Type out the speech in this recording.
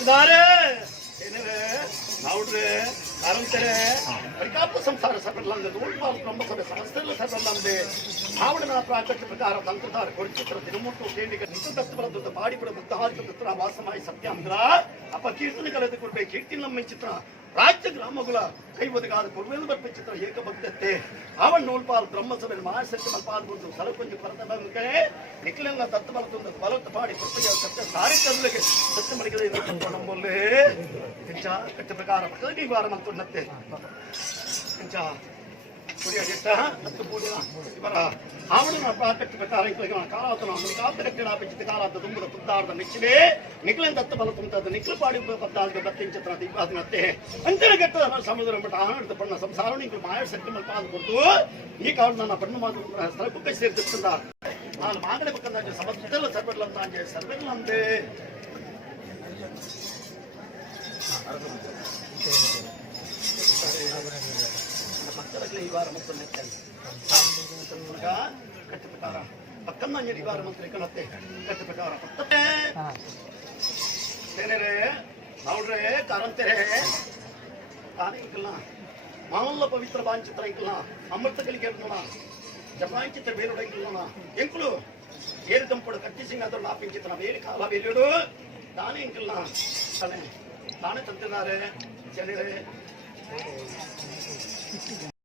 ಇದಾರೆ ಏನಿದೆ ನೋಡ್ರೆ ಆರಂತರೆ ಪರಿಕಾಪ ಸಂಸಾರ ಸಕಲಂದೆ ನೂಲ್ಪಾಲ್ ಬ್ರಹ್ಮಸಭೆ ಸಹಸ್ರಲ್ಲ ಸಕಲಂದೆ ಆವಡನ ಪ್ರಾಕಟ್ಯ ಪ್ರಕಾರ ತಂತ್ರಧಾರ ಕೊಡಿಚಿತ್ರ ದಿನಮುಟ್ಟು ಕೇಂದ್ರಿಕ ನಿಂತು ತತ್ವದ ಬಾಡಿಬಿಡ ಬುದ್ಧಾರ್ಥ ತತ್ರ ವಾಸಮಾಯಿ ಸತ್ಯಾಂದ್ರ ಅಪಕೀರ್ತನೆ ಕಳೆದುಕೊಡ್ಬೇಕು ಕೀರ್ತಿ ನಮ್ಮ ಚಿತ್ರ ರಾಜ್ಯ ಗ್ರಾಮಗಳ ಕೈವದಗಾದ ಪೂರ್ವೇಂದ್ರ ಬರ್ಪಿಚಿತ್ರ ಏಕಭಕ್ತತೆ ಅವನ್ ನೂಲ್ಪಾಲ್ ಬ್ರಹ್ಮಸಭೆ ಮಹಾಸತ್ಯ ಮಲ್ಪಾದ್ಬಂದು ಸಲಕೊಂಜಿ ಪರತಬಂಕೆ ನಿಖಿಲೆಲ್ಲ ತತ್ವ ಬರ್ತದ ಬಲತ್ತ ಪಾಡಿ ಕೃಪೆಯ ಸತ್ಯ ಸಾರಿಕದಲಿಗೆ ಸತ್ಯ ಮಡಿಗದೆ ನಂಬೋಲೆ ಇಂಚ ಕಟ್ಟ ಪ್ರಕಾರ ಪಕ್ಕದ ವಾರ ಮಂತುಣ್ಣತ್ತೆ ಇಂಚ ಕುಡಿಯ ಗೆಟ್ಟ ಹತ್ತು ಪೂಡಿನ ಇವರ ಆವಡನ ಪ್ರಾಕಟ್ಯ ಪ್ರಕಾರ ಇಂಕಲಿಗೆ ಕಾಲಾತನ ಕಾಲ ಕಟ್ಟಿನ ಬೆಚ್ಚಿದ ಕಾಲಾದ ತುಂಬದ ಪುದ್ದಾರ್ದ ಮೆಚ್ಚಿದೆ ನಿಖಿಲೆನ್ ದತ್ತ ಬಲ ತುಂಬದ ನಿಖಿಲ ಪಾಡಿ ಪದ್ದಾರ್ದ ಬತ್ತಿಂಚತ್ರ ದಿಗ್ವಾದನತ್ತೆ ಅಂತರ ಗೆಟ್ಟ ಸಮುದ್ರ ಮಠ ಆನಂದ ಪಣ್ಣ ಸಂಸಾರ ನಿಂಕು ಮಾಯ ಸತ್ಯ ಮಲ್ಪಾದ ಕೊಡ್ತು ಈ ಕಾಲ ನನ್ನ ಪಣ್ಣ ಮಾತು ಸ್ಥಳಕ್ಕೆ ಸೇರ್ತಿರ್ತದ ನಾನು ಮಾಗಡೆ ಪಕ್ಕದ ಸಮಸ್ಯೆಲ್ಲ ಸರ್ವೆಲ್ಲ ಅಂಜೆ ಸರ್ವೆಲ್ಲ ಅಂದೆ ಮಕ್ಕಳಲ್ಲಿ ಈ ವಾರ ಮತ್ತು ಕಟ್ಟ ಪ್ರಕಾರ ಪಕ್ಕನ್ನ ಈ ವಾರ ಮಂತ್ರಿ ಕಣತ್ತೆ ಕಟ್ಟ ಪ್ರಕಾರ ಪಕ್ಕತ್ತೆ ಏನೇರೆ ನೋಡ್ರೆ ಕಾರಂತೆರೆ ತಾನೇ ಇಂಕಲ್ಲ ಮಾಮಲ್ಲ ಪವಿತ್ರ ಬಾಂಚಿತ್ರ ಇಂಕಲ್ಲ ಅಮೃತ ಕಲಿಕೆ ಜಪಾಂಚಿತ್ರ ಬೇರುಡ ಇಂಕಲ್ಲ ಎಂಕುಲು ಏರು ದಂಪುಡು ಕಟ್ಟಿ ಸಿಂಗ್ ಅದ್ರ ನಾಪಿಂಚಿತ್ರ ಬೇರೆ ಕಾಲ ಬೇಲಿಯೋಡು ತಾನೇ ಇಂಕಲ್ಲ ತಾನೇ ತಂತಿದ್ದಾರೆ ಜನರೇ